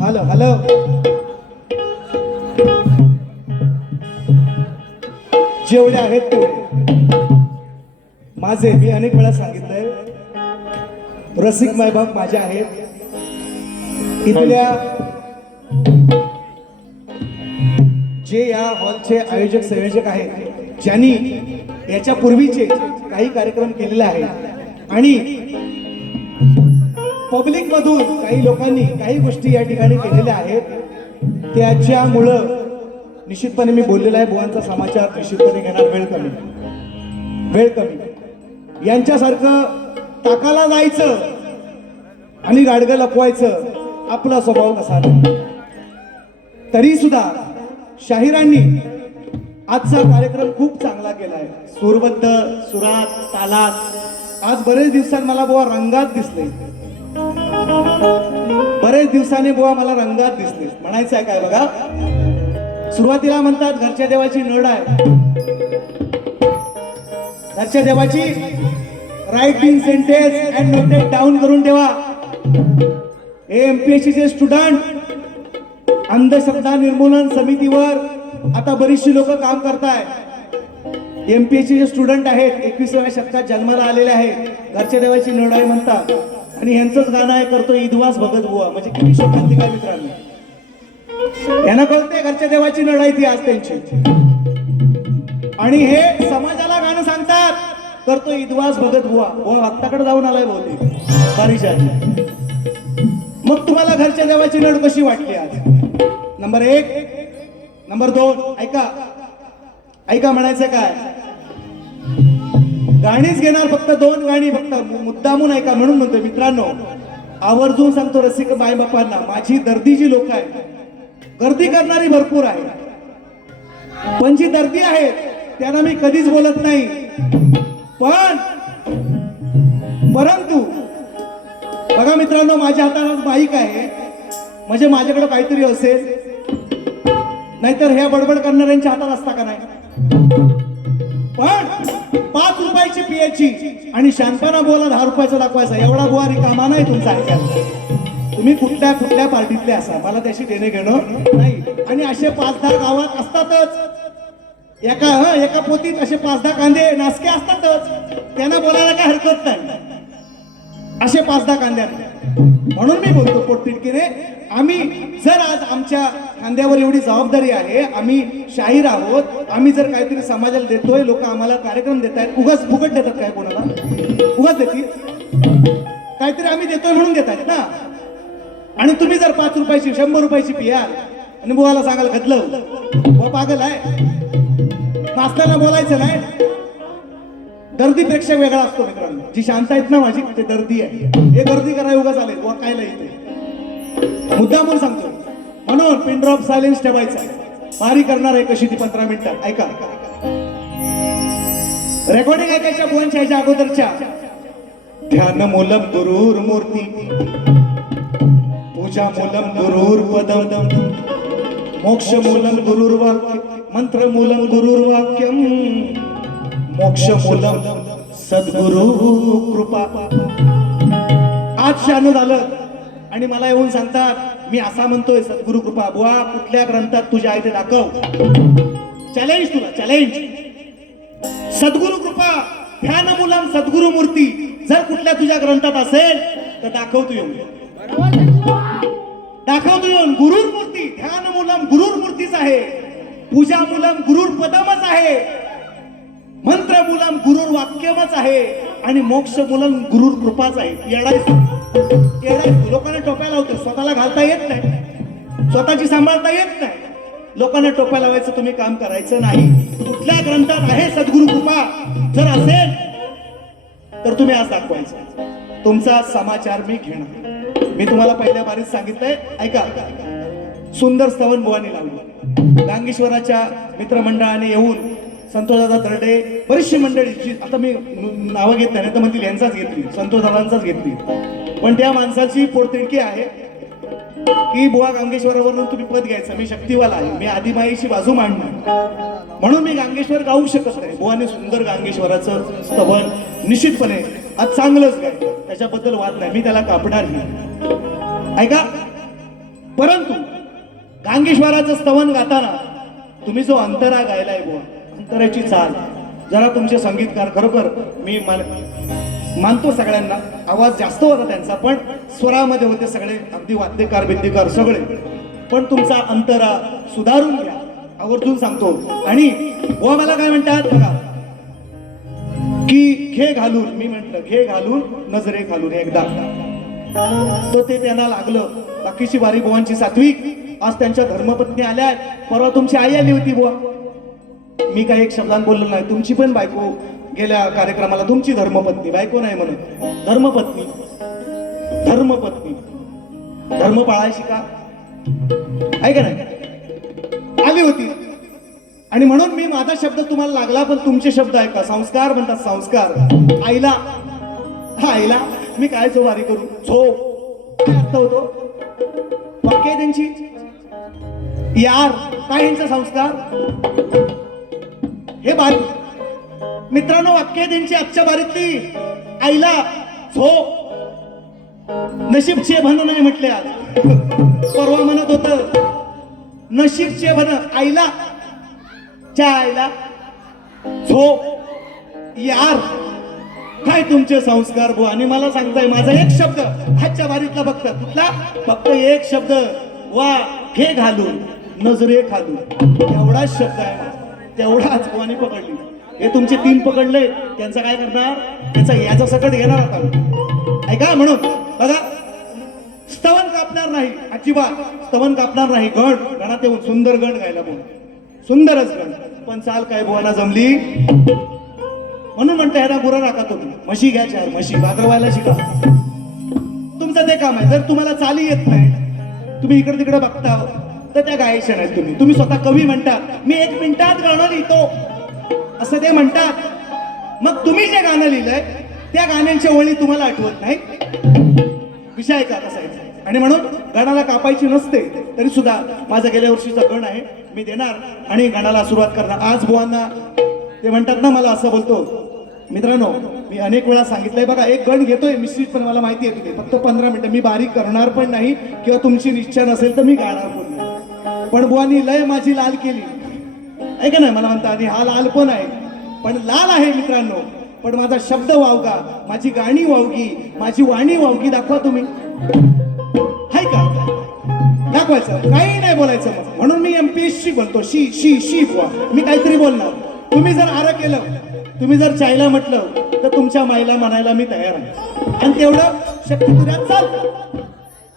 Hello hello, जेवढे आहेत तेवढे माझे, मी अनेक वेळा सांगितलंय, रसिक मायबाप माझे आहेत. इथल्या जे या हॉलचे आयोजक संयोजक आहेत, ज्यांनी याच्या पूर्वीचे काही कार्यक्रम केलेले आहेत आणि पब्लिक मधून काही लोकांनी काही गोष्टी या ठिकाणी केलेल्या आहेत, त्याच्यामुळं निश्चितपणे मी बोललेला आहे. बुवांचा समाचार निश्चितपणे घेणार, वेळ कमी. यांच्यासारखं टाकाला जायचं आणि गाडगं लपवायचं आपला स्वभाव कसा नाही. तरी सुद्धा शाहिरांनी आजचा कार्यक्रम खूप चांगला केलाय, सूरबद्ध, सुरात, तालात. आज बरेच दिवसांनी मला बुवा रंगात दिसले, बरेच दिवसांनी बुवा मला रंगात दिसले. म्हणायचं आहे काय बघा, सुरुवातीला म्हणतात घरच्या देवाची नड आहे, घरच्या देवाची write in sentence and noted down करून ठेवा. एमपीएससी चे स्टुडंट अंधश्रद्धा निर्मूलन समितीवर आता बरीचशी लोक काम करताय. एमपीएससी चे स्टुडंट आहेत, 21व्या शतकात जन्माला आलेले आहेत, घरच्या देवाची नड आहे म्हणतात. आणि यांचंच गाणं आहे, करतो इदवास भगत बुवा. म्हणजे किती शोकांतिक आहे मित्रांनो, यांना कळते घरच्या देवाची नड आहे ती आज त्यांची. आणि हे समाजाला गाणं सांगतात, करतो इदवास भगत बुवा. बुवा भक्ताकडे जाऊन आलाय बहुतेक बारिशाची. मग तुम्हाला घरच्या देवाची नड कशी वाटली आज? नंबर 1. नंबर 2, ऐका म्हणायचं काय, गाणीच घेणार फक्त 2 गाणी, फक्त मुद्दामून ऐका. म्हणून म्हणतोय मित्रांनो, आवर्जून सांगतो रसिक माय बापांना, माझी दर्दी जी लोक आहेत, गर्दी करणारी भरपूर आहे, पण जी दर्दी आहेत त्यांना मी कधीच बोलत नाही. परंतु बघा मित्रांनो, माझ्या हातात माईक आहे, म्हणजे माझ्याकडे काहीतरी असेल, नाहीतर ह्या बडबड करणाऱ्यांच्या हातात असता का नाही. पण 5 रुपयाची पियाची आणि शांतपणा बोला 10 रुपयाचा दाखवायचा, एवढा बुवा रिकामा नाही तुमचा ऐकायला. तुम्ही कुठल्या पार्टीतले असा, मला त्याशी देणे घेणं नाही. आणि असे 5-10 गावात असतातच, एका पोतीत असे 5-10 कांदे नासके असतातच, त्यांना बोलायला काय हरकत नाही. असे 5-10 कांदे. म्हणून मी बोलतो पोटतिडकीने, आम्ही जर आज आमच्या खांद्यावर एवढी जबाबदारी आहे, आम्ही शाहीर आहोत, आम्ही जर काहीतरी समाजाला देतोय, लोक आम्हाला कार्यक्रम देत आहेत, उगाच फुकट देतात काय कोणाला? उगाच देतील, काहीतरी आम्ही देतोय म्हणून देत आहेत ना. आणि तुम्ही जर 5 रुपयाची 100 रुपयाची पियाल आणि बुवाला सांगाल घातलं, बुवा पागल आहे, नाचताना बोलायचं नाही. दर्दी प्रेक्षक वेगळा असतो मित्रांनो. जी शांत आहेत ना माझी, ते दर्दी आहे. हे गर्दी करायला उगाच आले, बुवा काय येते, मुद्दा म्हणून सांगतो. म्हणून पिन ड्रॉप सायलेन्स ठेवायचा. बारी करणार आहे कशी ती 15 मिनिटात. ऐका, रेकॉर्डिंग ऐकायच्या बुवांच्या ह्याच्या अगोदरच्या. ध्यान मूलम गुरुर मूर्ती, पूजा मूलम गुरुर पदम, मोक्ष मूलम गुरुर वाक्य, मंत्र मूलम गुरुर वाक्यम, मोक्ष मूलम सद्गुरु कृपा. आज शानू झालं आणि मला येऊन सांगतात, मी असा म्हणतोय सद्गुरु कृपा. बुवा कुठल्या ग्रंथात तुझ्या आहे ते दाखव. चॅलेंज तुला, चॅलेंज. सद्गुरु कृपा, ध्यान मूलम सद्गुरु मूर्ती, जर कुठल्या तुझ्या ग्रंथात असेल तर दाखव तू येऊन, दाखव तू येऊन. गुरुर मूर्ती, ध्यान मूलम गुरुर मूर्तीच आहे, पूजा मूलम गुरुर पदमच आहे, मंत्र मूलम गुरुर वाक्यमच आहे, आणि मोक्ष मूलम गुरुर कृपाच आहे. येडायच लोकांना टोप्या लावतो, स्वतःला घालता येत नाही, स्वतःची सांभाळता येत नाही, लोकांना टोप्या लावायचं तुम्ही काम करायचं नाही. कुठल्या ग्रंथात आहे सद्गुरु कृपा जर असेल तर तुम्ही आज दाखवायचं. तुमचा समाचार मी घेणार. मी तुम्हाला पहिल्या बारीत सांगितलंय, ऐका. सुंदर स्तवन बुवानी लावली, गांगेश्वराच्या मित्रमंडळाने येऊन, संतोषदादा दर्डे, बरीचशी मंडळी, आता मी नावं घेत नाही तर म्हणतील यांचाच घेतली, संतोषदादांचाच घेतली, पण त्या माणसाची पोटतिडकी आहे. की बुवा गांगेश्वरावरून तुम्ही पद घ्यायचं, मी शक्तिवाला आहे, मी आदिमाईची बाजू मांडणार, म्हणून मी गांगेश्वर गाऊ शकत नाही. बुवाने सुंदर गांगेश्वराचं स्तवन निश्चितपणे आज चांगलंच गाय, त्याच्याबद्दल वाद नाही, मी त्याला कापणार नाही, ऐका. परंतु गांगेश्वराचं स्तवन गाताना तुम्ही जो अंतरा गायलाय बुवा, अंतराची चाल जरा तुमचे संगीतकार खरोखर मी मानतो सगळ्यांना, आवाज जास्त होता त्यांचा पण स्वरामध्ये होते सगळे, अगदी वाद्यकार बिद्यकार सगळे, पण तुमचा अंतरा सुधारून घ्या, आवर्जून सांगतो. आणि बुवा मला काय म्हणतात बघा, की घे घालून, मी म्हंटल घे घालून नजरे घालून एकदा, तो ते त्यांना लागलं. बाकीची बारी बुवांची सात्विक, आज त्यांच्या धर्मपत्नी आल्या, परवा तुमची आई आली होती बुवा, मी काही एक शब्दांत बोललो नाही. तुमची पण बायको गेल्या कार्यक्रमाला, तुमची धर्मपत्नी, बायको नाही म्हणून धर्मपत्नी, धर्मपत्नी, धर्म पाळायची का ऐका नाही, आली होती. आणि म्हणून मी माझा शब्द तुम्हाला लागला, पण तुमचे शब्द ऐका, संस्कार म्हणतात संस्कार. आईला, हा आईला मी काय वारी करू, झोप काय अर्थ होतो, वाक्य आहे त्यांची यार, काय यांचा संस्कार हे बारी मित्रांनो, वाक्य आहे त्यांची आजच्या बारीतली. आईला झोप, नशीबचे भन नाही म्हटले आज, परवा म्हणत होत नशीबचे भन, आईला च्या आईला झोप, यार काय तुमचे संस्कार बुवा. आणि मला सांगताय माझा एक शब्द आजच्या बारीतला फक्त कुठला, फक्त एक शब्द, वा हे घालून नजरे घालून, एवढाच शब्द आहे माझा, तेवढाच बुवानी पकडली. हे तुमचे 3 पकडले, त्यांचा काय करणार, त्याचा याचा सकट घेणार आता, ऐका. म्हणून बघा, स्तवन कापणार नाही अजिबात, स्तवन कापणार नाही. गणात येऊन सुंदर गण गायला म्हणून, सुंदरच गण, पण चाल काय बुवाना जमली, म्हणून म्हणते ह्याला गुरं राखा तुम्ही, म्हशी घ्या 4 म्हशी, भागरवायला शिका, तुमचं ते काम आहे. जर तुम्हाला चाली येत नाही, तुम्ही इकडे तिकडे बघता, तर त्या गायच्या नाहीत तुम्ही. तुम्ही स्वतः कवी म्हणतात, मी 1 मिनिटात गाणं लिहितो असं ते म्हणतात. मग तुम्ही जे गाणं लिहिलंय त्या गाण्यांच्या ओळी तुम्हाला आठवत नाही, विषय का कसा आहे. आणि म्हणून गाण्याला कापायची नसते, तरी सुद्धा माझा गेल्या वर्षीचा गण आहे, मी देणार आणि गाण्याला सुरुवात करणार. आज बुवांना ते म्हणतात ना, मला असं बोलतो मित्रांनो, मी अनेक वेळा सांगितलंय बघा, एक गण घेतोय मिश्रित, पण मला माहिती आहे फक्त 15 मिनिटं, मी बारीक करणार पण नाही, किंवा तुमची इच्छा नसेल तर मी गाणार पण नाही. पण बुवांनी लय माझी लाल केली, ऐका ना, मला म्हणता आधी हा लाल पण आहे, पण लाल आहे मित्रांनो, पण माझा शब्द वावगा, माझी गाणी वावगी, माझी वाणी वावगी दाखवा तुम्ही, हाय का, दाखवायचं, काही नाही बोलायचं. मग म्हणून मी MPSC बोलतो, शी शी शी बुवा, मी काहीतरी बोलणार. तुम्ही जर आर केलं, तुम्ही जर चायला म्हटलं, तर तुमच्या माईला म्हणायला मी तयार आहे, आणि तेवढं शक्ती तुझ्यात चालतं,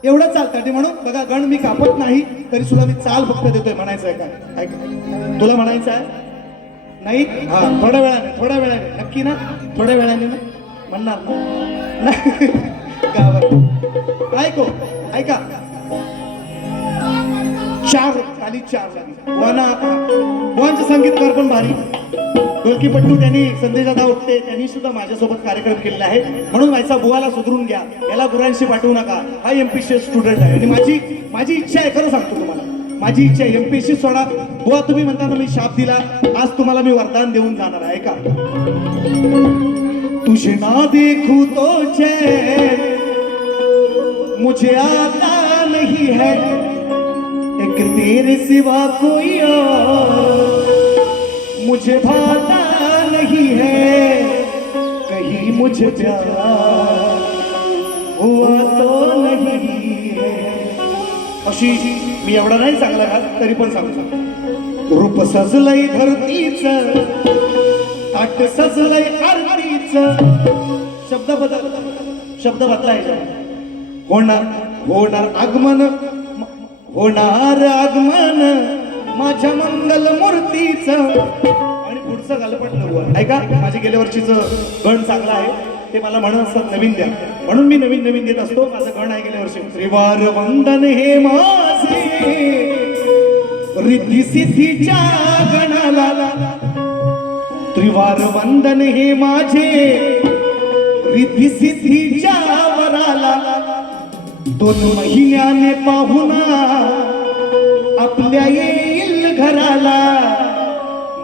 एवढं चालतं. म्हणून बघा, गण मी कापत नाही, तरी सुद्धा मी चाल फक्त देतोय. म्हणायचं आहे काय, ऐक, तुला म्हणायचं आहे नाही, हा थोड्या वेळाने, थोड्या वेळाने, नक्की ना, थोड्या वेळाने ना म्हणणार ना, गावात ऐको, ऐका, 4 खाली 4 लागली. बुवांचे संगीतकार पण भारी, ढोलकीपट्टू त्यांनी संदेशदा उठते, त्यांनी सुद्धा माझ्यासोबत कार्यक्रम केलेला आहे. म्हणून व्हायचा, बुवाला सुधरून घ्या, याला गुरांशी पाठवू नका, हा MPSC स्टुडंट आहे. आणि माझी इच्छा आहे, खरं सांगतो तुम्हाला, माझी इच्छा आहे MPSC सोडा. बुवा तुम्ही म्हणता ना मी शाप दिला, आज तुम्हाला मी वरदान देऊन जाणार आहे का. तुझे ना देखू तो चैन मुझे आता नहीं है, एक तेरे सिवा कोई और मुझे भाता नहीं है, कहीं मुझे प्यार हुआ तो नहीं है. अशी मी एवढा नाही चांगला का, तरी पण सांगतो. रूप सजलय धरतीच, ताट सजलय आरतीच, शब्द बदल, शब्द बदलायचा. होणार आगमन, होणार आगमन माझ्या मंगल मूर्तीचं. आणि पुढचं गालपट ऐका, माझे गेल्या वर्षीचं गण चांगला आहे, ते मला म्हणत असतात नवीन द्या, म्हणून मी नवीन देत असतो. माझं गण आहे गेल्या वर्षी, त्रिवार वंदन हे माझे रिद्धी सिद्धीच्या गणाला, त्रिवार वंदन हे माझे रिद्धी सिद्धीच्या वराला. 2 महिन्याने पाहुणा आपल्या येईल घराला,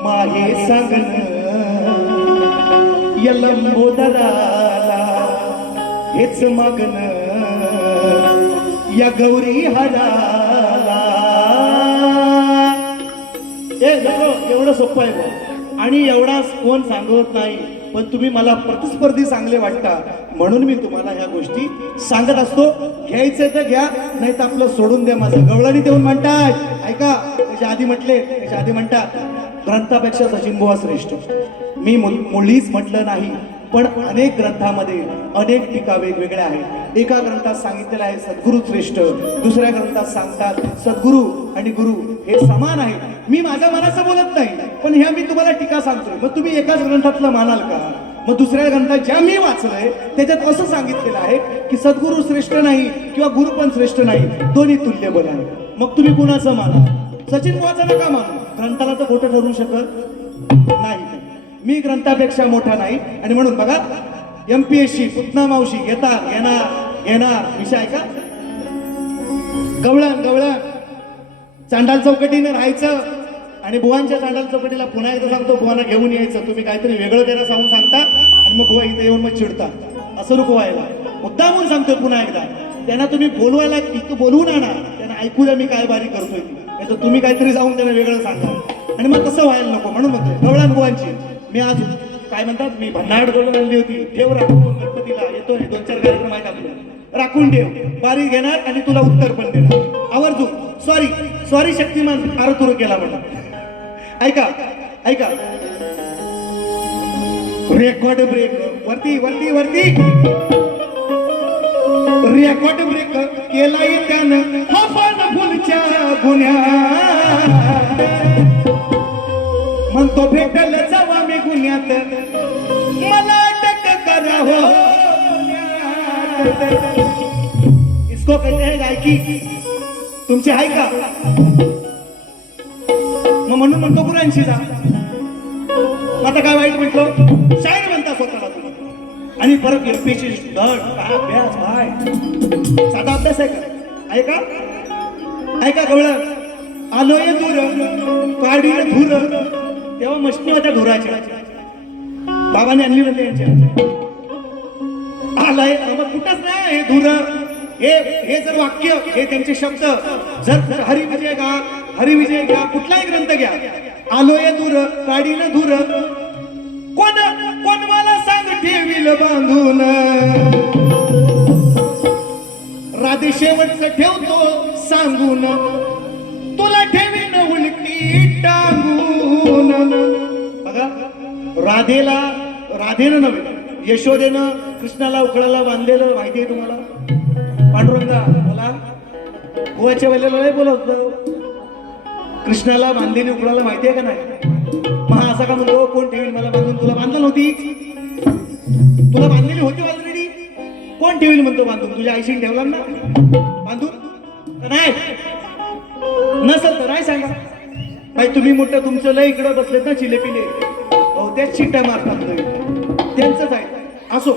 माहे सांगन या लंबोदराला, हेच मागन या गौरी हराला. एवढं सोपं आहे बा. आणि एवढा कोण सांगत नाही, पण तुम्ही मला प्रतिस्पर्धी चांगले वाटता म्हणून मी तुम्हाला ह्या गोष्टी सांगत असतो. घ्यायचं तर घ्या, नाही तर आपलं सोडून द्या. माझं गवळणी देऊन म्हणतात, ऐका, त्याच्या आधी म्हणतात ग्रंथापेक्षा सचिन बुवा श्रेष्ठ. मी मुळीच म्हटलं नाही, पण अनेक ग्रंथामध्ये अनेक टीका वेगवेगळ्या आहेत. एका ग्रंथात सांगितलेलं आहे सद्गुरु श्रेष्ठ, दुसऱ्या ग्रंथात सांगतात सद्गुरु आणि गुरु हे समान आहे. मी माझ्या मनाचं बोलत नाही, पण ह्या मी तुम्हाला टीका सांगतोय. मग तुम्ही एकाच ग्रंथातलं मानाल का? मग दुसऱ्या ग्रंथात ज्या मी वाचलंय त्याच्यात असं सांगितलेलं आहे की सद्गुरु श्रेष्ठ नाही किंवा गुरु पण श्रेष्ठ नाही, दोन्ही तुल्यबल आहे. मग तुम्ही कुणाचं माना? सचिन बुवाचं नका मानू, ग्रंथाला तर खोटं ठरू शकत नाही. मी ग्रंथापेक्षा मोठा नाही. आणि म्हणून बघा, MPSC पुतना मावशी घेणार विषय आहे का? गवळण चांडाल चौकटीने राहायचं आणि बुवांच्या चांडाल चौकटीला पुन्हा एकदा सांगतो, बुवांना घेऊन यायचं. तुम्ही काहीतरी वेगळं त्याला सांगून सांगता आणि मग बुवा इथे येऊन मग चिडता. असं नको व्हायला. मुद्दा म्हणून सांगतोय पुन्हा एकदा, त्यांना तुम्ही बोलवायला इतकं बोलवून आणा, त्यांना ऐकू द्या मी काय बारी करतोय. नाही तर तुम्ही काहीतरी जाऊन त्यांना वेगळं सांगा आणि मग तसं व्हायला नको. म्हणून म्हणतोय गवळण बुवांची मी आज काय म्हणतात, मी भन्नाट बोलून आणली होती. ठेव राखून गणपतीला येतोय, 2-4 कार्यक्रम आहेत आपले, राखून ठेव. बारी घेणार आणि तुला उत्तर पण देणार आवर्जून. सॉरी शक्तिमान आरतुर केला म्हणा. ऐका रेकॉर्ड ब्रेक वरती रेकॉर्ड ब्रेक केलाय त्यानं आपण फुलच्या गुन्ह्यात. म्हणतो भेटल जावा मी गुन्ह्यात, मला अटक करा हो. इसको कहते हैं गायकी. तुमची आहे का? मग म्हणून म्हणतो गुरांशी जा. आता काय वाईट म्हटलो? शायर म्हणता स्वतःला तुम्ही. आणि परत MPSC अभ्यास काय साधा अभ्यास आहे का? ऐका गवळण, आलोय दूर काढील धूर, तेव्हा मशनी होत्या धुराच्या. बाबाने आणली म्हणजे यांच्या आलाय मग कुठंच नाही हे धूर. हे जर वाक्य, हे त्यांचे शब्द जर हरिविजय घ्या, कुठलाही ग्रंथ घ्या, आलोय दूर काढील धूर, कोण मला सांग ठेवील बांधून, राधे शेवटचं ठेवतो सांगून, तुला ठेवीन उलटी टांगून. बघा, राधेनं नव्हे, यशोदेनं कृष्णाला उकळाला बांधलेलं माहिती आहे तुम्हाला? पांडुरंगा मला गोवाच्या वेळेला नाही बोलत, कृष्णाला बांधलेली उकळाला माहिती आहे का नाही? मग असा का म्हणतो, कोण ठेवील मला बांधून? तुला बांधलं नव्हती? तुला बांधलेली होती ऑलरेडी. कोण ठेवील म्हणतो बांधून? तुझ्या आईशीने ठेवला ना बांधून? नाही नसल तर नाही सांगा. बाई तुम्ही मोठं तुमचं लय इकडं बसलेत ना चिलेपिले, त्याच चिट्ट्या मारतात, त्यांचंच आहे. असो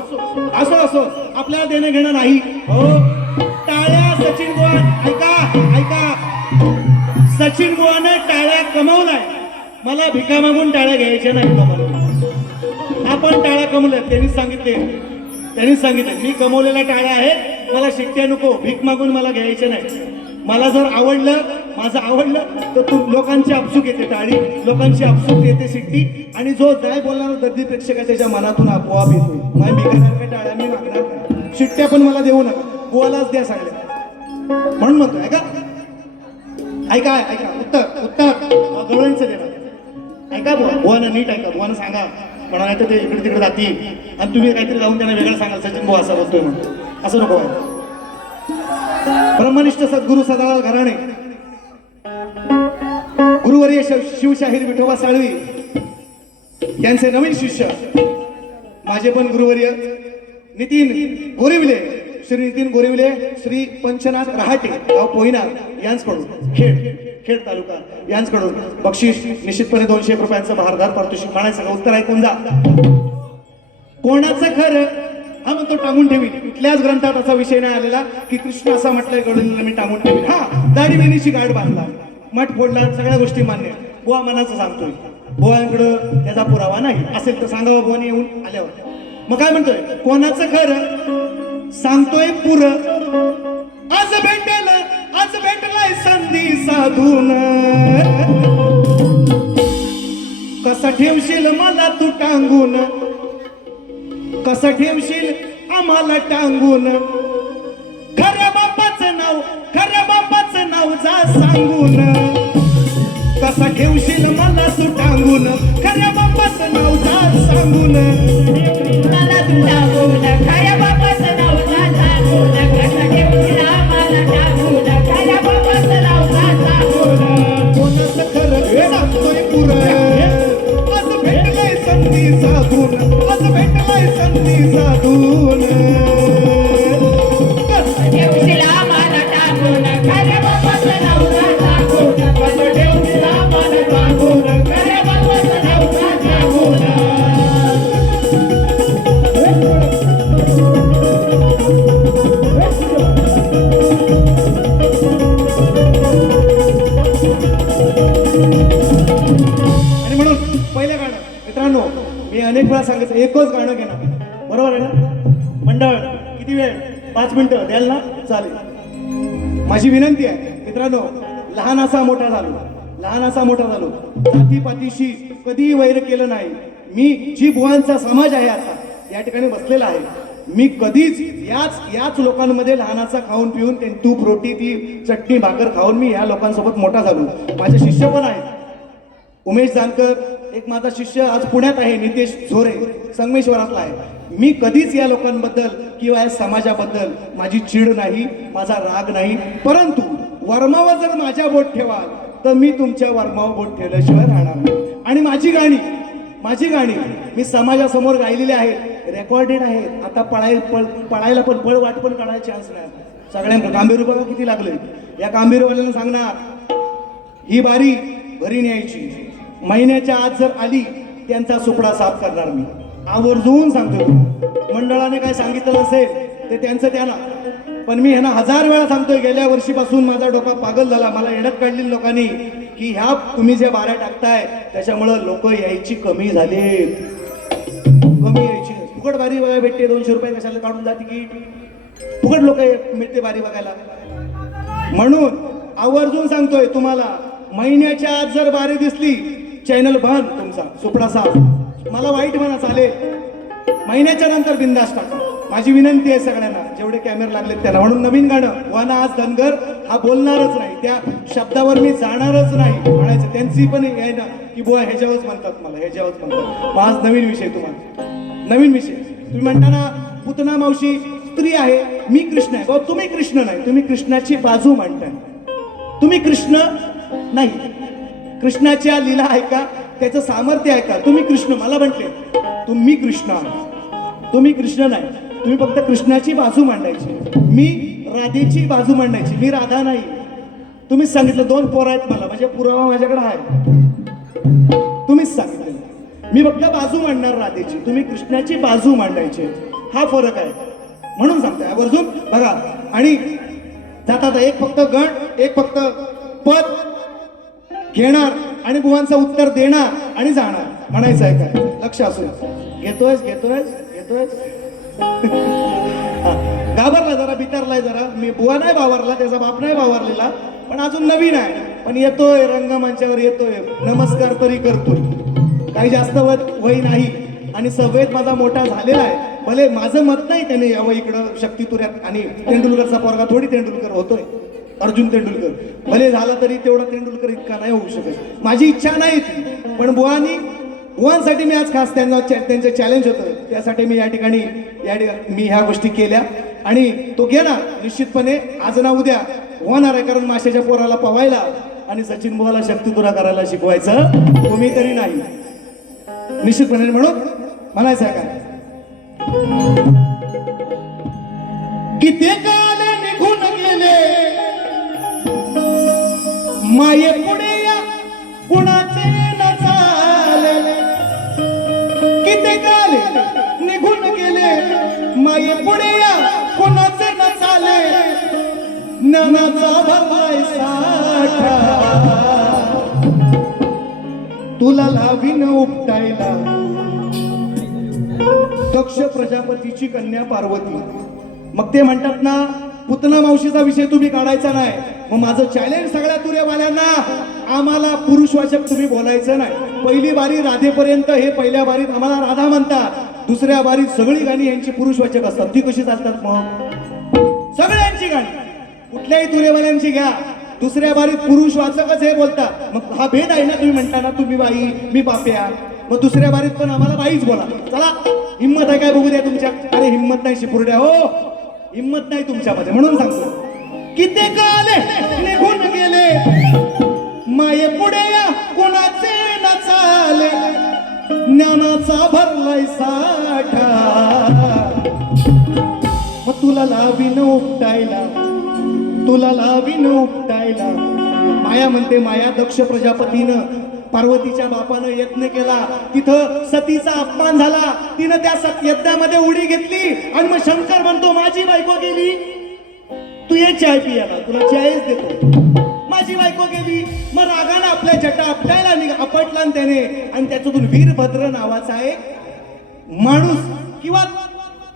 आपल्याला देणं घेणं नाही. हो टाळ्या सचिन बुवा. ऐका सचिन बुवाने टाळ्या कमवलाय, मला भिका मागून टाळ्या घ्यायच्या नाही. कमवल्या आपण टाळ्या कमवल्या, त्यांनीच सांगितले मी कमवलेल्या टाळ्या आहेत, मला शिट्ट्या नको, भीक मागून मला घ्यायचे नाही. मला जर माझं आवडलं तर तू लोकांची अपसूक येते टाळी, लोकांची अपसूक येते शिट्टी, आणि जो जाय बोलणार दर्दी प्रेक्षक त्याच्या मनातून आपोआप येतो. मग मी घेणार काय टाळ्या? मी मागणार नाही. शिट्ट्या पण मला देऊ नका, बुवालाच द्या सगळ्या. म्हणून म्हणतो ऐका उत्तर गवळणचं देणार. ऐका बुवानं नीट ऐका, बुवानं सांगा, म्हणा नाही तर ते इकडे तिकडे जातील आणि तुम्ही काहीतरी जाऊन त्यांना वेगळं सांगाल सचिन बुवा असं बोलतोय म्हणून. असं नको आहे. ब्रह्मनिष्ठ सद्गुरू सदाळा घराणे गुरुवर्य शिवशाहीर विठोबा साळवी यांचे नवीन शिष्य, माझे पण गुरुवर्य नितीन गोरिवले, श्री नितीन गोरिवले, श्री पंचनाथ रहाटे, गाव पोहिना यांच्याकडून, खेड तालुका यांच्याकडून बक्षीस निश्चितपणे 200 रुपयांचं भारदार पारितोषिक म्हणायचं. उत्तर ऐकून जा. कोणाचं खरं हा म्हणतो टांगून ठेवी. कुठल्याच ग्रंथात असा विषय नाही आलेला की कृष्ण असा म्हटलंय गडूला मी टांगून ठेवी. हा दाढी वेणीची गाठ बांधला, मठ फोडला, सगळ्या गोष्टी मान्य. बुवा मनाचं सांगतोय, बुवांकडं त्याचा पुरावा नाही. असेल तर सांगावं बुवाने येऊन आल्यावर. मग काय म्हणतोय, कोणाचं खरं सांगतोय पुर, आज भेटलाय संधी साधून, कसं ठेवशील मला तू टांगून, कसं ठेवशील आम्हाला टांगून, खऱ्या बापाचं नाव जा सांगून, कसं ठेवशील मला तू टांगून, खऱ्या बापाचं नाव जा सांगून, मला तू टांगून, खऱ्या बापाचं नाव जा सांगून, कसं ठेवशील आम्हाला टांगून, खऱ्या बापाचं नाव जा सांगून, कोणाचं खरं सांगतोय पुरं, आज भेटलाय संधी साधून, आज भेटलाय संधी साधून, कसं ठेवशील आम्हाला टांगून, खऱ्या बापाचं नाव जा सांगून, कसं ठेवशील आम्हाला टांगून, खऱ्या बापाचं नाव जा सांगून. आणि म्हणून पहिलं गाणं मित्रांनो, मी अनेक वेळा सांगितलं एकच गाणं घेणार, बरोबर आहे ना? मंडळ किती वेळ? 5 मिनिटं द्याल ना? चालेल. माझी विनंती आहे मित्रांनो, लहान असा मोठा झालो, जातीपातीशी कधीही वैर केलं नाही. मी जी बुवांचा समाज आहे आता या ठिकाणी बसलेला आहे, मी कधीच याच लोकांमध्ये लहानाचा खाऊन पिऊन तूप रोटी ती चटणी भाकर खाऊन मी या लोकांसोबत मोठा झालो. माझे शिष्य पण आहेत, उमेश जानकर एक माझा शिष्य आज पुण्यात आहे, नितेश झोरे संगमेश्वरातला आहे. मी कधीच या लोकांबद्दल किंवा या समाजाबद्दल माझी चीड नाही, माझा राग नाही. परंतु वर्मावर जर माझ्या बोट ठेवाल तर मी तुमच्या वर्मावर बोट ठेवल्याशिवाय राहणार नाही. आणि माझी गाणी मी समाजासमोर गायलेली आहेत, रेकॉर्डेड आहेत. आता पळायला पण पळ वाट पण काढायला चान्स नाही. सगळ्यांना गांभीर्य बघा किती लागले. या गांभीर्यवाल्यांना सांगणार, ही बारी घरी न्यायची, महिन्याच्या आत जर आली त्यांचा सुपडा साफ करणार मी, आवर्जून सांगतो. मंडळाने काय सांगितलं असेल ते त्यांचं त्यांना, पण मी ह्यांना 1000 वेळा सांगतोय. गेल्या वर्षीपासून माझा डोका पागल झाला, मला येण्यात काढली लोकांनी की ह्या तुम्ही जे बाऱ्या टाकताय त्याच्यामुळं लोक यायची कमी झालीत, कमी यायची. फुकट बारी बघायला भेटते, 200 रुपये कशाला काढून जा तिकीट, फुकट लोक मिळते बारी बघायला. म्हणून आवर्जून सांगतोय तुम्हाला, महिन्याच्या आत जर बारी दिसली चॅनल बंद, तुमचा सुपडा साफ. मला वाईट म्हणा चालेल, महिन्याच्या नंतर बिंदास टाका. माझी विनंती आहे सगळ्यांना, जेवढे कॅमेरे लागलेत त्यांना. म्हणून नवीन गाणं वाना आज धनगर हा बोलणारच नाही, त्या शब्दावर मी जाणारच नाही म्हणायचं. त्यांची पण आहे ना की बुवा ह्याच्यावरच म्हणतात, मला ह्याच्यावरच म्हणतात. मग आज नवीन विषय तुम्हाला, नवीन विषय. तुम्ही म्हणता ना पुतना मावशी स्त्री आहे, मी कृष्ण आहे. बाबा तुम्ही कृष्ण नाही, तुम्ही कृष्णाची बाजू मांडताय. तुम्ही कृष्ण नाही, कृष्णाच्या लीला ऐका, त्याचं सामर्थ्य ऐका. तुम्ही कृष्ण मला म्हटले, तुम्ही कृष्ण, तुम्ही कृष्ण नाही. तुम्ही फक्त कृष्णाची बाजू मांडायची, मी राधेची बाजू मांडायची. मी राधा नाही. तुम्हीच सांगितलं 2 पोरं आहेत मला, म्हणजे पुरावा माझ्याकडे आहे. तुम्हीच सांगितलं मी फक्त बाजू मांडणार राधेची, तुम्ही कृष्णाची बाजू मांडायची. हा फरक आहे. म्हणून सांगतोय आवर्जून बघा. आणि जातात एक फक्त गण, एक फक्त पद घेणार आणि बुवांचं उत्तर देणार आणि जाणार, म्हणायचं आहे काय? लक्ष असू. घेतोय घाबरला जरा, बितारलाय जरा. मी बुवा नाही बावरला, त्याचा बाप नाही बावरलेला, पण अजून नवीन आहे. पण येतोय रंगमंचावर, येतोय, नमस्कार तरी करतोय. काही जास्त वय नाही आणि सवयीत माझा मोठा झालेला आहे. भले माझं मत नाही त्याने यावं इकडं शक्तितुऱ्यात, आणि तेंडुलकरचा पोरगा थोडी तेंडुलकर होतोय, अर्जुन तेंडुलकर भले झाला तरी तेवढा तेंडुलकर इतका नाही होऊ शकत. माझी इच्छा नाही ती, पण बुवांसाठी मी आज खास त्यांचं चॅलेंज होतं, त्यासाठी मी या ठिकाणी मी ह्या गोष्टी केल्या. आणि तो घेणार निश्चितपणे, आज ना उद्या होणार आहे. कारण माशाच्या पोराला पवायला आणि सचिन बुवाला शक्तितुरा करायला शिकवायचं तुम्ही तरी नाही, निश्चितपणे. म्हणून म्हणायचं काय, किती काल निघून गेले माये पुढे या कुणाचे न चाले, किती काल निघून गेले माये माये पुढे या कोणाचे न चाले ज्ञानाचा भरलाय साठा तुला लावीन उपटायला. दक्ष प्रजापतीची कन्या पार्वती. मग ते म्हणतात ना पुतना मावशीचा विषय तुम्ही काढायचा नाही. मग माझं चॅलेंज सगळ्या तुरेवाल्यांना, आम्हाला पुरुषवाचक तुम्ही बोलायचं नाही. पहिली बारी राधेपर्यंत हे पहिल्या बारीत आम्हाला राधा म्हणतात, दुसऱ्या बारीत सगळी गाणी यांची पुरुषवाचक असतात. ती कशी चालतात मग? सगळ्यांची गाणी कुठल्याही तुरेवाल्यांची घ्या, दुसऱ्या बारीत पुरुषवाचकच हे बोलतात. मग हा भेद आहे ना, तुम्ही म्हणता ना तुम्ही बाई मी बाप्या, मग दुसऱ्या बारीत पण आम्हाला बाईच बोला. चला हिम्मत आहे काय बघू द्या तुमच्या. अरे हिम्मत नाही शिपुर्ड्या हो, हिम्मत नाही तुमच्यामध्ये. म्हणून सांगतो कित्येक आले निघून गेले माये पुढे या कोणाचे न चाले ज्ञानाचा भरलाय साठा मग तुला लावीन उपटायला, तुला लावीन उपटायला. माया म्हणते, माया दक्ष प्रजापतीनं पार्वतीच्या बापानं यत्न केला, तिथं सतीचा अपमान झाला, तिनं त्या यज्ञामध्ये उडी घेतली आणि मग शंकर म्हणतो माझी बायको गेली, तू ये चाय पियाला, तुला चायच देतो. माझी बायको गेली, मग रागानं आपल्या जटा आपटायला आपटला त्याने, आणि त्याच्यातून वीरभद्र नावाचा एक माणूस किंवा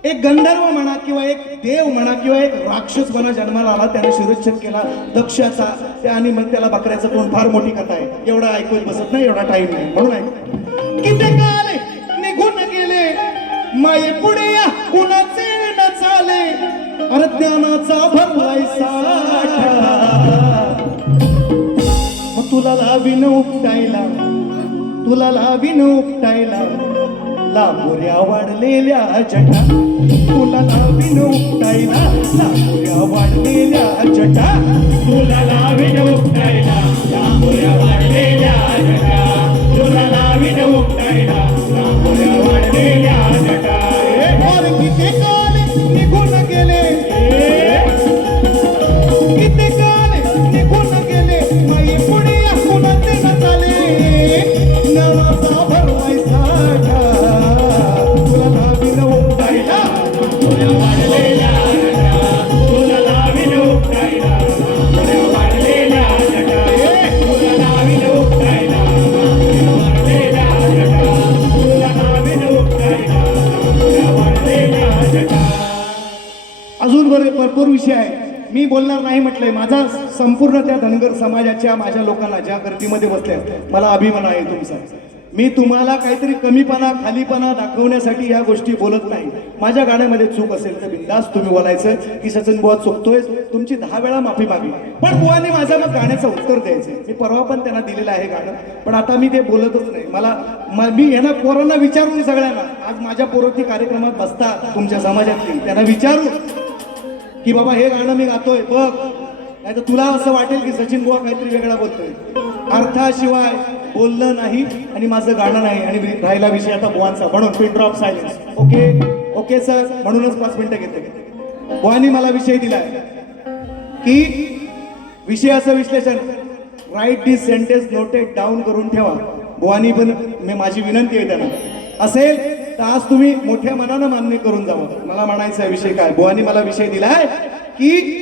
एक गंधर्व म्हणा किंवा एक देव म्हणा किंवा एक राक्षस म्हणा जन्माला आला. त्याने शिरच्छेद केला दक्षाचा. आणि मग त्याला बकऱ्याचं तोंड, फार मोठी कथा आहे, एवढा ऐकून बसत नाही, एवढा टाइम नाही, म्हणून ऐक. किती काले निघून गेले माये पुढे या कुणाचे न चाले अरे ज्ञानाचा भरलाय साठा मग तुला लावीन उपटायला, तुला लावीन उपटायला. लांबोऱ्या वाढलेल्या जटा तुला लावीन उपटायला, लांबोऱ्या वाढलेल्या जटा तुला लावीन उपटायला, लांबोऱ्या वाढलेल्या जटा तुला लावीन उपटायला, लांबोऱ्या वाढलेल्या जटा. और किती काल निघून गेले, किती काल निघून गेले माई पुढे कुणाचे न चाले नवाचा भरवाय साठा तुला लावीन उपटायला, तुला वाढलेल्या जटा तुला लावीन उपटायला, लांबोऱ्या वाढलेल्या जटा तुला लावीन उपटायला, लांबोऱ्या वाढलेल्या जटा तुला लावीन उपटायला, लांबोऱ्या वाढलेल्या जटा. अजून भरपूर विषय आहे, मी बोलणार नाही म्हटलंय. माझा संपूर्ण त्या धनगर समाजाच्या माझ्या लोकांना ज्या गर्दीमध्ये बसल्या मला अभिमान आहे तुमचा. मी तुम्हाला काहीतरी कमीपणा खालीपणा दाखवण्यासाठी या गोष्टी बोलत नाही. माझ्या गाण्यामध्ये चूक असेल तर बिंदास तुम्ही बोलायचं की सचिन बुवा चुकतोय, तुमची 10 वेळा माफी मागली, पण बुवाने माझ्या मग गाण्याचं उत्तर द्यायचं. मी परवा पण त्यांना दिलेलं आहे गाणं, पण आता मी ते बोलतच नाही. मी यांना पोरांना विचारून, सगळ्यांना आज माझ्या पोरोती कार्यक्रमात बसतात तुमच्या समाजातली, त्यांना विचारू की बाबा हे गाणं मी गातोय बघ, नाही तर तुला असं वाटेल की सचिन बुवा काहीतरी वेगळा बोलतोय. अर्थाशिवाय बोललं नाही आणि माझं गाणं नाही, आणि राहिला विषय आता बुवांचा, म्हणून pin drop silence. Okay okay sir, म्हणूनच 5 मिनिटं घेते. बुवानी मला विषय दिलाय की विषयाचं विश्लेषण, राईट दिस सेंटेन्स नोटेड डाऊन करून ठेवा. बुवानी पण माझी विनंती आहे त्यांना, असेल तर आज तुम्ही मोठ्या मनानं मान्य करून जावं. मला म्हणायचा विषय काय, बुवानी मला विषय दिलाय की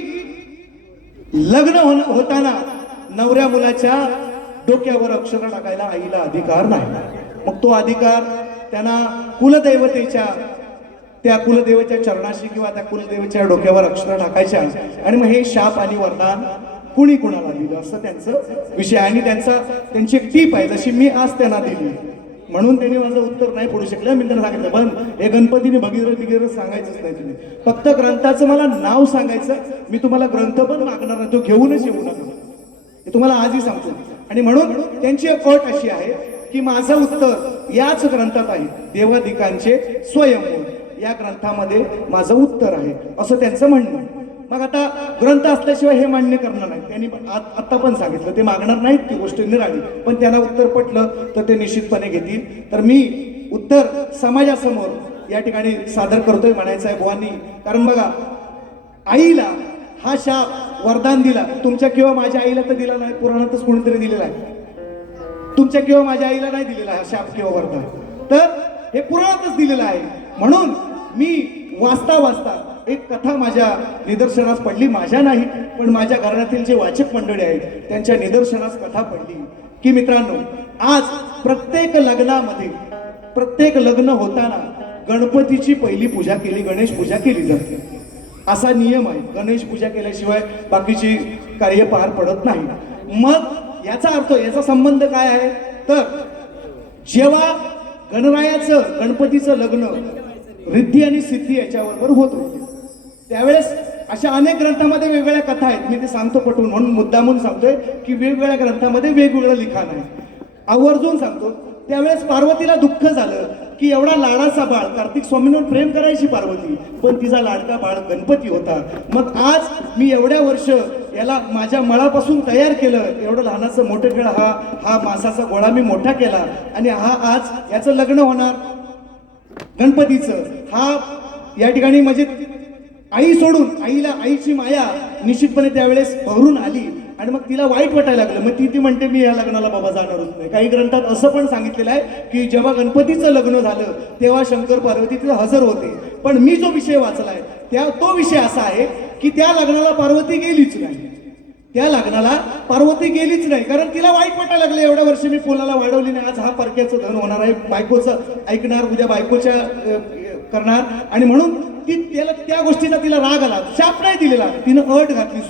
लग्न होताना नवऱ्या मुलाच्या डोक्यावर अक्षर टाकायला आईला अधिकार नाही. मग तो अधिकार त्यांना कुलदैवतेच्या, त्या कुलदेवाच्या चरणाशी किंवा त्या कुलदेवाच्या डोक्यावर अक्षर टाकायच्या, आणि मग हे शाप आणि वरदान कुणी कुणाला दिलं असं त्यांचं विषय. आणि त्यांची एक टीप आहे, जशी मी आज त्यांना दिली, म्हणून त्यांनी माझं उत्तर नाही पडू शकलं. मी त्यांना सांगितलं पण हे गणपतीने भगीरथ सांगायचंच नाही, तुम्ही फक्त ग्रंथाचं मला नाव सांगायचं, मी तुम्हाला ग्रंथ पण मागणार नाही, तो घेऊनच येऊ नका, हे तुम्हाला आजही सांगतो. आणि म्हणून त्यांची एक अट अशी आहे की माझं उत्तर याच ग्रंथात आहे, देवादिकांचे स्वयंभू या ग्रंथामध्ये माझं उत्तर आहे, असं त्यांचं म्हणणं. मग आता ग्रंथ असल्याशिवाय हे मान्य करणार नाही. त्यांनी आता पण सांगितलं ते मागणार नाहीत, ती गोष्ट निराळी, पण त्यांना उत्तर पटलं तर ते निश्चितपणे घेतील. तर मी उत्तर समाजासमोर या ठिकाणी सादर करतोय, म्हणायचं आहे बुवांनी. कारण बघा, आईला हा शाप वरदान दिला, तुमच्या किंवा माझ्या आईला तर दिला नाही, पुराणातच कोणीतरी दिलेला आहे. तुमच्या किंवा माझ्या आईला नाही दिलेला हा शाप किंवा वरदान, तर हे पुराणातच दिलेलं आहे. म्हणून मी वाचता वाचता एक कथा माझ्या निदर्शनास पडली, माझ्या नाही पण माझ्या घराण्यातील जे वाचक मंडळी आहेत त्यांच्या निदर्शनास कथा पडली की मित्रांनो, आज प्रत्येक लग्नामध्ये, प्रत्येक लग्न होताना गणपतीची पहिली पूजा केली, गणेश पूजा केली जाते. असा नियम आहे. गणेश पूजा केल्याशिवाय बाकीची कार्य पार पडत नाही. मग याचा अर्थ, याचा संबंध काय आहे तर जेव्हा गणरायाचं, गणपतीचं लग्न रिद्धी आणि सिद्धी याच्याबरोबर होत होते त्यावेळेस अशा अनेक ग्रंथामध्ये वेगवेगळ्या कथा आहेत. मी ते सांगतो पटवून, म्हणून मुद्दामून सांगतोय की वेगवेगळ्या ग्रंथामध्ये वेगवेगळं लिखाण आहे. आवर्जून सांगतो. त्यावेळेस पार्वतीला दुःख झालं की एवढा लाडाचा बाळ, कार्तिक स्वामींवर प्रेम करायची पार्वती, पण तिचा लाडका बाळ गणपती होता. मग आज मी एवढ्या वर्ष याला माझ्या मळापासून तयार केलं, एवढं लहानाचं मोठं केलं, हा मासाचा गोळा मी मोठा केला आणि हा आज याचं लग्न होणार गणपतीचं. हा या ठिकाणी म्हणजे आई सोडून, आईची माया निश्चितपणे त्यावेळेस भरून आली आणि मग तिला वाईट वाटायला लागलं. मग ती म्हणते मी या लग्नाला बाबा जाणारच नाही. काही ग्रंथात असं पण सांगितलेलं आहे की जेव्हा गणपतीचं लग्न झालं तेव्हा शंकर पार्वती तिथे हजर होते. पण मी जो विषय वाचलाय तो विषय असा आहे की त्या लग्नाला पार्वती गेलीच नाही. त्या लग्नाला पार्वती गेलीच नाही कारण तिला वाईट वाटायला लागलं, एवढ्या वर्ष मी फुलाला वाढवली नाही, आज हा परक्याचं धन होणार आहे, बायकोचं ऐकणार, उद्या बायकोच्या करणार, आणि म्हणून त्या गोष्टीचा तिला राग आला. शाप नाही दिलेला, तिनं अट घातली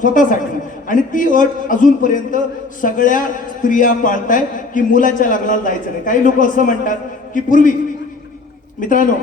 स्वतःसाठी आणि ती अट अजूनपर्यंत सगळ्या स्त्रिया पाळताय की मुलाच्या लग्नाला जायचं नाही. काही लोक असं म्हणतात की पूर्वी मित्रांनो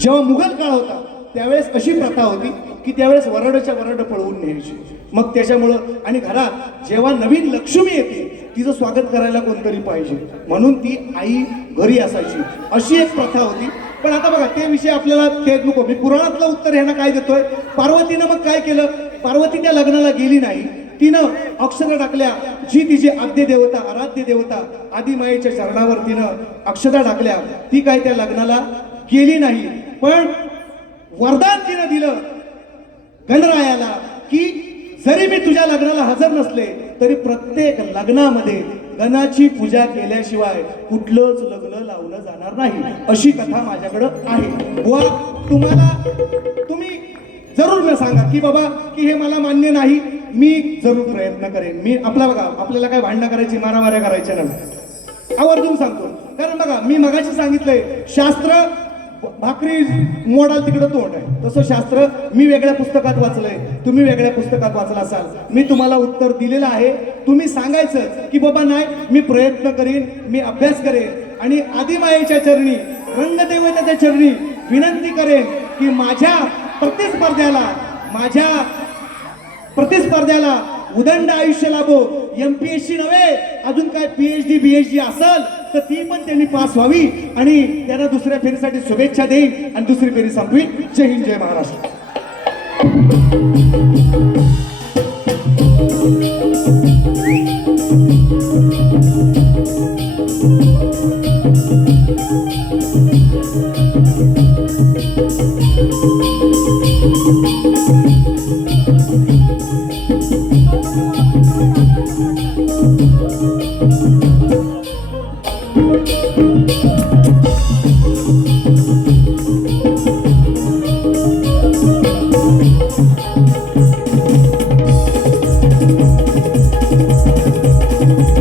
जेव्हा मुघल काळ होता त्यावेळेस अशी प्रथा होती की त्यावेळेस वरडच्या वरड पळवून न्यायची. मग त्याच्यामुळं आणि घरात जेव्हा नवीन लक्ष्मी येते तिचं स्वागत करायला कोणतरी पाहिजे म्हणून ती आई घरी असायची, अशी एक प्रथा होती. पण आता बघा ते विषय आपल्याला ते नको. मी पुराणातलं उत्तर ह्यांना काय देतोय. पार्वतीनं मग काय केलं, पार्वती त्या लग्नाला गेली नाही. तिनं अक्षता टाकल्या, जी तिची आद्य देवता, आराध्य देवता आदिमायेच्या चरणावर तिनं अक्षता टाकल्या. ती काय त्या लग्नाला गेली नाही. पण वरदान तिनं दिलं गणरायाला की जरी मी तुझ्या लग्नाला हजर नसले तरी प्रत्येक लग्नामध्ये गणाची पूजा केल्याशिवाय कुठलंच लग्न लावलं जाणार नाही. अशी कथा माझ्याकडं आहे. बुवा तुम्ही जरूर सांगा की बाबा की हे मला मान्य नाही, मी जरूर प्रयत्न करेन. मी आपल्याला काय भांडणं करायची, मारामाऱ्या करायच्या नाही, आवर्जून सांगतो. कारण बघा मी मगाशी सांगितलंय शास्त्र भाकरी मोडाल तिकडं तोंड आहे, तसं शास्त्र मी वेगळ्या पुस्तकात वाचलंय, तुम्ही वेगळ्या पुस्तकात वाचला असाल. मी तुम्हाला उत्तर दिलेलं आहे. तुम्ही सांगायचं की बाबा नाही मी प्रयत्न करीन, मी अभ्यास करेन आणि आदिमायेच्या चरणी, रंगदेवतेच्या चरणी विनंती करेन की माझ्या प्रतिस्पर्ध्याला उदंड आयुष्य लाभो. MPSC नव्हे, अजून काय PhD BHD असेल तर ती पण त्यांनी पास व्हावी आणि त्यांना दुसऱ्या फेरीसाठी शुभेच्छा देईन आणि दुसरी फेरी संपवी. जय हिंद, जय महाराष्ट्र.